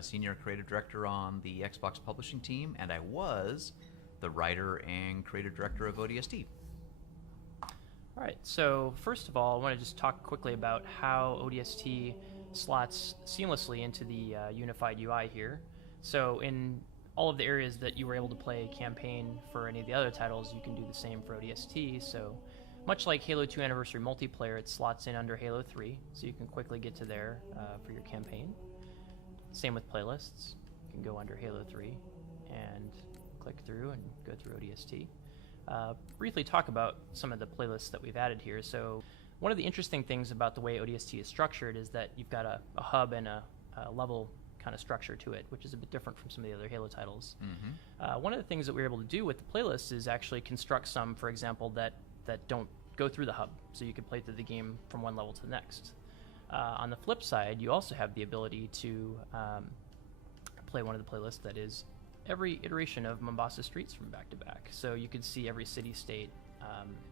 Senior Creative Director on the Xbox Publishing team, and I was the writer and creative director of ODST. All right, so first of all, I want to just talk quickly about how ODST slots seamlessly into the unified UI here. So in all of the areas that you were able to play campaign for any of the other titles, you can do the same for ODST. So much like Halo 2 Anniversary Multiplayer, it slots in under Halo 3, so you can quickly get to there for your campaign. Same with playlists. You can go under Halo 3 and click through and go through ODST. Briefly talk about some of the playlists that we've added here. So one of the interesting things about the way ODST is structured is that you've got a hub and a level kind of structure to it, which is a bit different from some of the other Halo titles. Mm-hmm. One of the things that we were able to do with the playlists is actually construct some, for example, that don't go through the hub, so you can play through the game from one level to the next. On the flip side, you also have the ability to play one of the playlists that is every iteration of Mombasa Streets from back to back. So you could see every city-state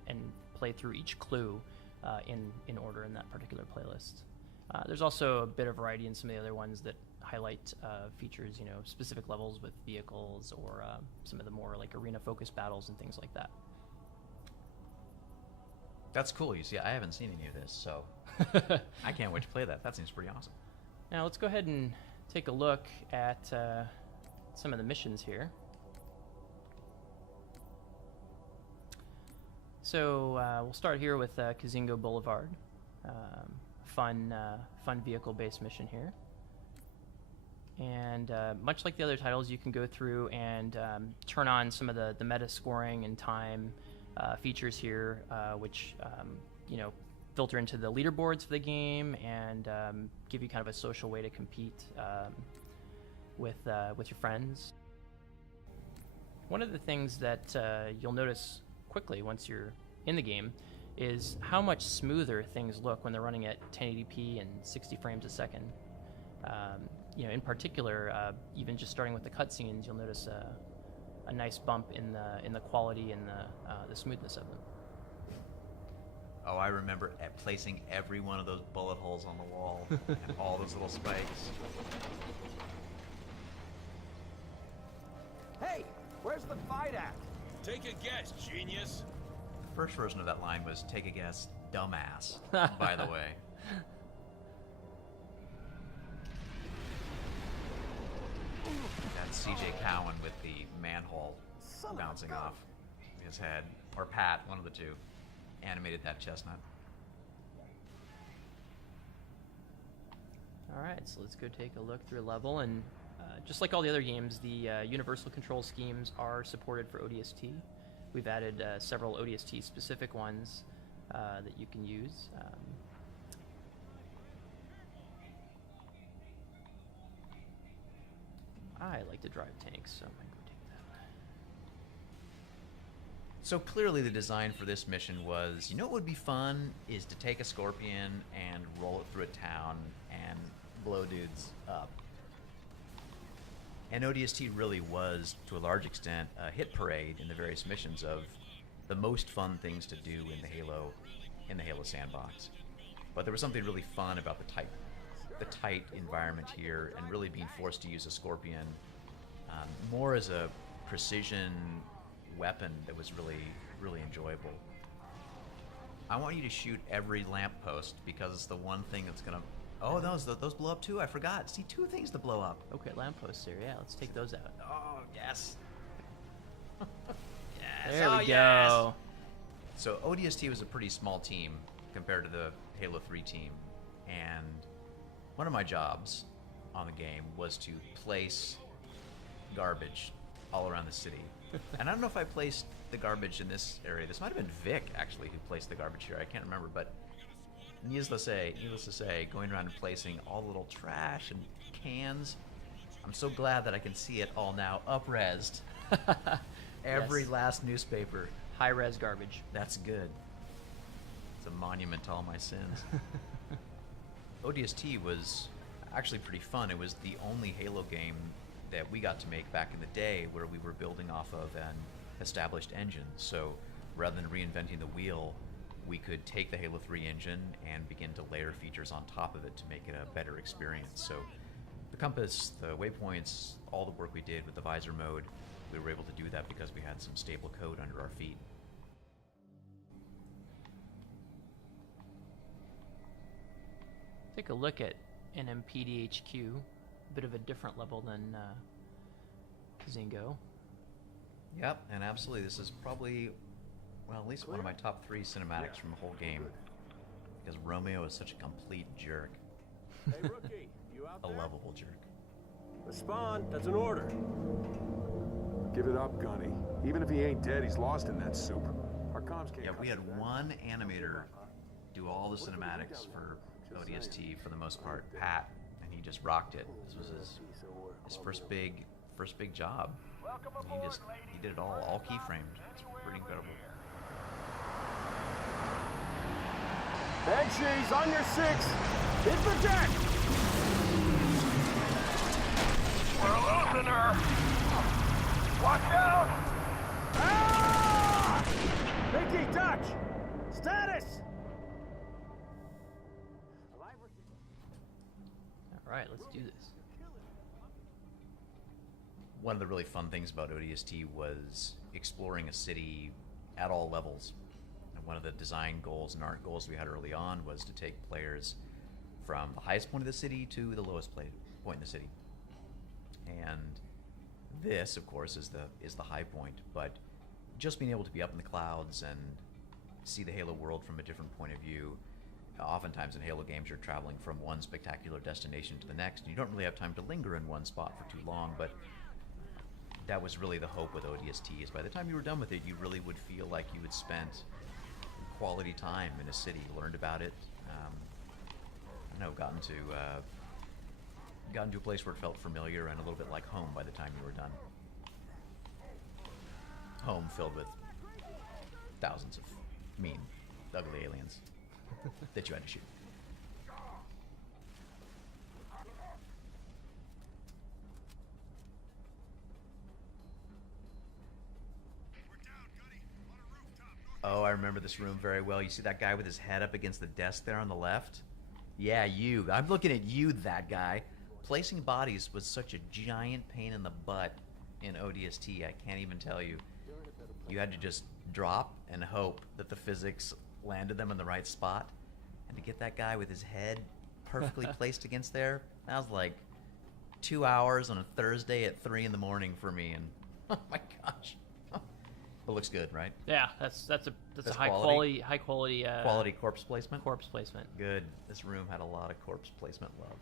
and play through each clue in order in that particular playlist. There's also a bit of variety in some of the other ones that highlight features, specific levels with vehicles or some of the more like arena-focused battles and things like that. That's cool. You see, I haven't seen any of this, so I can't wait to play that. That seems pretty awesome. Now let's go ahead and take a look at some of the missions here. So we'll start here with Kazingo Boulevard. Fun vehicle-based mission here. And much like the other titles, you can go through and turn on some of the meta scoring and time features here, which filter into the leaderboards for the game and give you kind of a social way to compete with your friends. One of the things that you'll notice quickly once you're in the game is how much smoother things look when they're running at 1080p and 60 frames a second. In particular, even just starting with the cutscenes, you'll notice a nice bump in the quality and the smoothness of them. Oh, I remember placing every one of those bullet holes on the wall and all those little spikes. Hey, where's the fight at? Take a guess, genius. The first version of that line was, "Take a guess, dumbass," by the way. That's CJ Cowan with the manhole bouncing off his head. Or Pat, one of the two, animated that chestnut. Alright, so let's go take a look through a level, and just like all the other games, the universal control schemes are supported for ODST. We've added several ODST specific ones that you can use. I like to drive tanks, so I might go take that. So clearly the design for this mission was, what would be fun is to take a Scorpion and roll it through a town and blow dudes up. And ODST really was, to a large extent, a hit parade in the various missions of the most fun things to do in the Halo sandbox. But there was something really fun about the tight environment here, and really being forced to use a Scorpion more as a precision weapon that was really, really enjoyable. I want you to shoot every lamppost because it's the one thing that's gonna... Oh, those blow up too? I forgot. See, two things to blow up. Okay, lampposts here. Yeah, let's take those out. Oh, yes. Yes. There we go. Yes. So ODST was a pretty small team compared to the Halo 3 team, and one of my jobs on the game was to place garbage all around the city. And I don't know if I placed the garbage in this area. This might have been Vic, actually, who placed the garbage here. I can't remember, but needless to say, going around and placing all the little trash and cans, I'm so glad that I can see it all now up-resed. Every Yes. last newspaper. High-res garbage. That's good. It's a monument to all my sins. ODST was actually pretty fun. It was the only Halo game that we got to make back in the day where we were building off of an established engine. So rather than reinventing the wheel, we could take the Halo 3 engine and begin to layer features on top of it to make it a better experience. So The compass, the waypoints, all the work we did with the visor mode, we were able to do that because we had some stable code under our feet. Take a look at NMPDHQ, a bit of a different level than Zingo. Yep, and absolutely, this is probably, well, at least one of my top 3 cinematics from the whole game. Because Romeo is such a complete jerk. Hey, rookie, you out A there? lovable jerk. Respond. That's an order. Give it up, Gunny. Even if he ain't dead, he's lost in that soup. Our comms can't. Yeah, we had one animator do all the cinematics for ODST for the most part, Pat, and he just rocked it. This was his first big job. And he did it all keyframed. It's pretty incredible. Banshees on your 6. Hit the deck. We're losing her! Watch out! Ah! Mickey, Dutch. Status. All right, let's do this. One of the really fun things about ODST was exploring a city at all levels. And one of the design goals and art goals we had early on was to take players from the highest point of the city to the lowest point in the city. And this, of course, is the high point. But just being able to be up in the clouds and see the Halo world from a different point of view. Oftentimes in Halo games, you're traveling from one spectacular destination to the next, and you don't really have time to linger in one spot for too long. But that was really the hope with ODST, is by the time you were done with it, you really would feel like you had spent quality time in a city, learned about it. I don't know, gotten to a place where it felt familiar and a little bit like home by the time you were done. Home filled with thousands of mean, ugly aliens that you had to shoot. Oh, I remember this room very well. You see that guy with his head up against the desk there on the left? Yeah, you. I'm looking at you, that guy. Placing bodies was such a giant pain in the butt in ODST, I can't even tell you. You had to just drop and hope that the physics landed them in the right spot. And to get that guy with his head perfectly placed against there, that was like 2 hours on a Thursday at 3 in the morning for me. And oh my gosh. It looks good, right? Yeah, that's a high quality? quality Quality corpse placement? corpse placement. Good. This room had a lot of corpse placement love.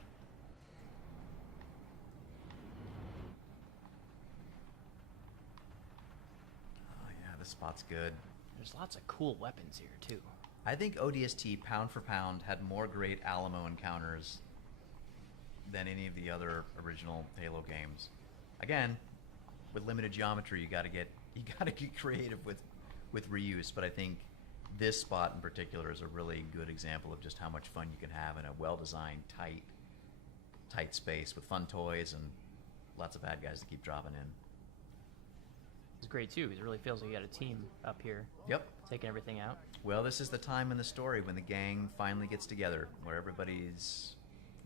Oh yeah, this spot's good. There's lots of cool weapons here too. I think ODST, pound for pound, had more great Alamo encounters than any of the other original Halo games. Again, with limited geometry, you gotta get creative with reuse, but I think this spot in particular is a really good example of just how much fun you can have in a well-designed, tight space with fun toys and lots of bad guys to keep dropping in. It's great too, because it really feels like you got a team up here. Yep. Taking everything out. Well, this is the time in the story when the gang finally gets together, where everybody's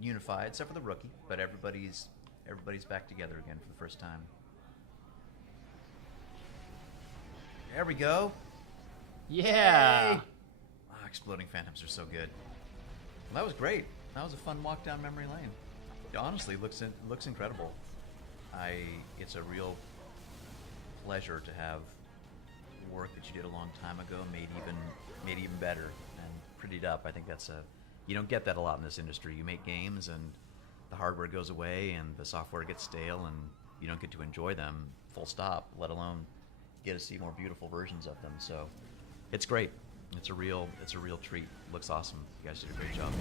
unified, except for the rookie, but everybody's back together again for the first time. There we go. Yeah. Yay! Oh, exploding phantoms are so good. Well, that was great. That was a fun walk down memory lane. It honestly looks incredible. It's a real pleasure to have work that you did a long time ago made even better and prettied up. I think you don't get that a lot in this industry. You make games and the hardware goes away and the software gets stale and you don't get to enjoy them full stop, let alone get to see more beautiful versions of them. So it's great. It's a real treat. Looks awesome. You guys did a great job.